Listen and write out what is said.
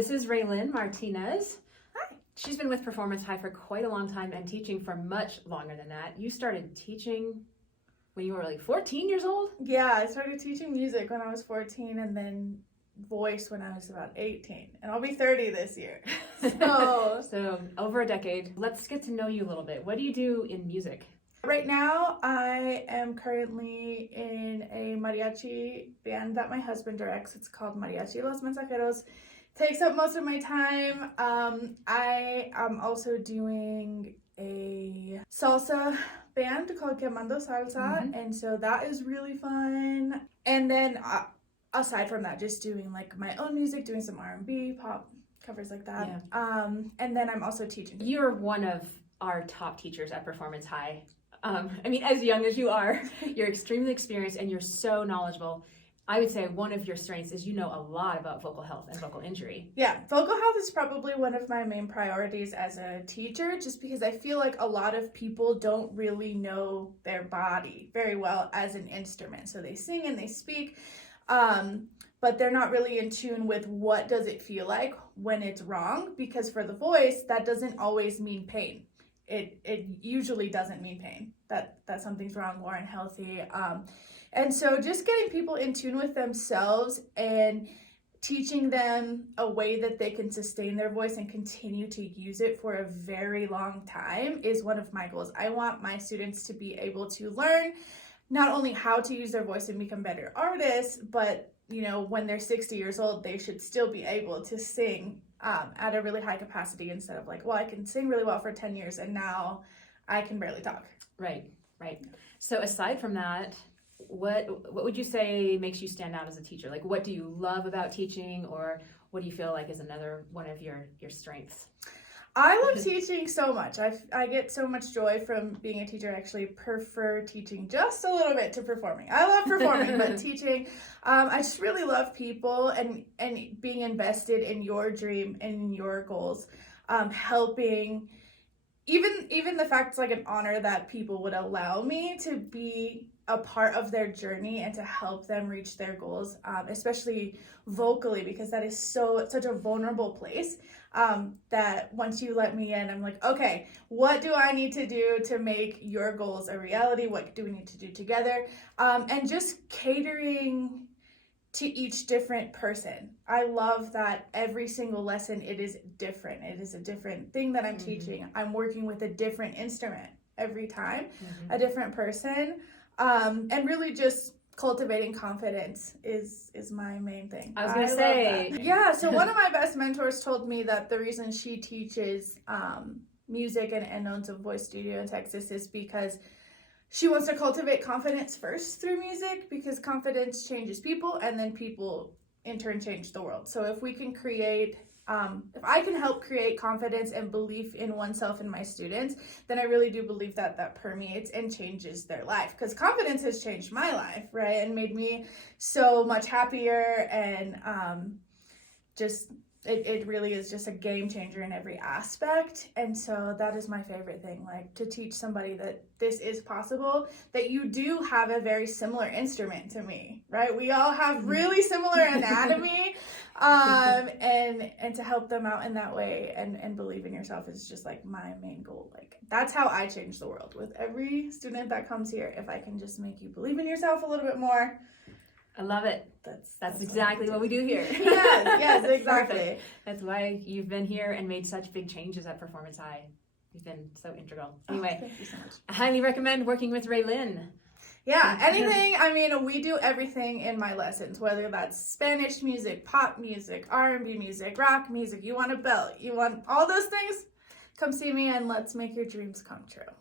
This is RaeLynn Martinez. Hi. She's been with Performance High for quite a long time and teaching for much longer than that. You started teaching when you were like 14 years old? Yeah, I started teaching music when I was 14 and then voice when I was about 18. And I'll be 30 this year. So over a decade. Let's get to know you a little bit. What do you do in music? Right now, I am currently in a mariachi band that my husband directs. It's called Mariachi Los Mensajeros. Takes up most of my time. I am also doing a salsa band called Quemando Salsa, and so that is really fun. And then aside from that, just doing like my own music, doing some R&B, pop covers like that. Yeah. And then I'm also teaching. You're one of our top teachers at Performance High. I mean, as young as you are, you're extremely experienced and you're so knowledgeable. I would say one of your strengths is you know a lot about vocal health and vocal injury. Yeah, vocal health is probably one of my main priorities as a teacher, just because I feel like a lot of people don't really know their body very well as an instrument. So they sing and they speak, but they're not really in tune with what does it feel like when it's wrong, because for the voice, that doesn't always mean pain. It usually doesn't mean pain, that something's wrong or unhealthy. And so just getting people in tune with themselves and teaching them a way that they can sustain their voice and continue to use it for a very long time is one of my goals. I want my students to be able to learn not only how to use their voice and become better artists, but you know, when they're 60 years old, they should still be able to sing at a really high capacity instead of like, well, I can sing really well for 10 years and now I can barely talk. Right. So aside from that, what would you say makes you stand out as a teacher? Like, what do you love about teaching, or what do you feel like is another one of your strengths? I love teaching so much. I get so much joy from being a teacher. I actually prefer teaching just a little bit to performing. I love performing, but teaching, I just really love people and being invested in your dream and your goals, helping. Even the fact it's like an honor that people would allow me to be a part of their journey and to help them reach their goals, especially vocally, because that is such a vulnerable place, that once you let me in, I'm like, okay, what do I need to do to make your goals a reality? What do we need to do together? And just catering to each different person. I love that every single lesson, it is different. It is a different thing that I'm teaching. I'm working with a different instrument every time, a different person. And really just cultivating confidence is my main thing. I was going to say. Yeah, so one of my best mentors told me that the reason she teaches music and owns a voice studio in Texas is because she wants to cultivate confidence first through music, because confidence changes people and then people in turn change the world. So if we can create, if I can help create confidence and belief in oneself and my students, then I really do believe that permeates and changes their life, because confidence has changed my life, right? And made me so much happier, and it really is just a game changer in every aspect. And so that is my favorite thing, like to teach somebody that this is possible, that you do have a very similar instrument to me, right? We all have really similar anatomy, and to help them out in that way and believe in yourself is just like my main goal. Like that's how I change the world with every student that comes here. If I can just make you believe in yourself a little bit more. I love it. That's exactly what we do here. Yes, exactly. Perfect. That's why you've been here and made such big changes at Performance High. You've been so integral. Anyway, thank you so much. I highly recommend working with RaeLynn. Yeah, anything. I mean, we do everything in my lessons, whether that's Spanish music, pop music, R&B music, rock music. You want a belt, you want all those things, come see me and let's make your dreams come true.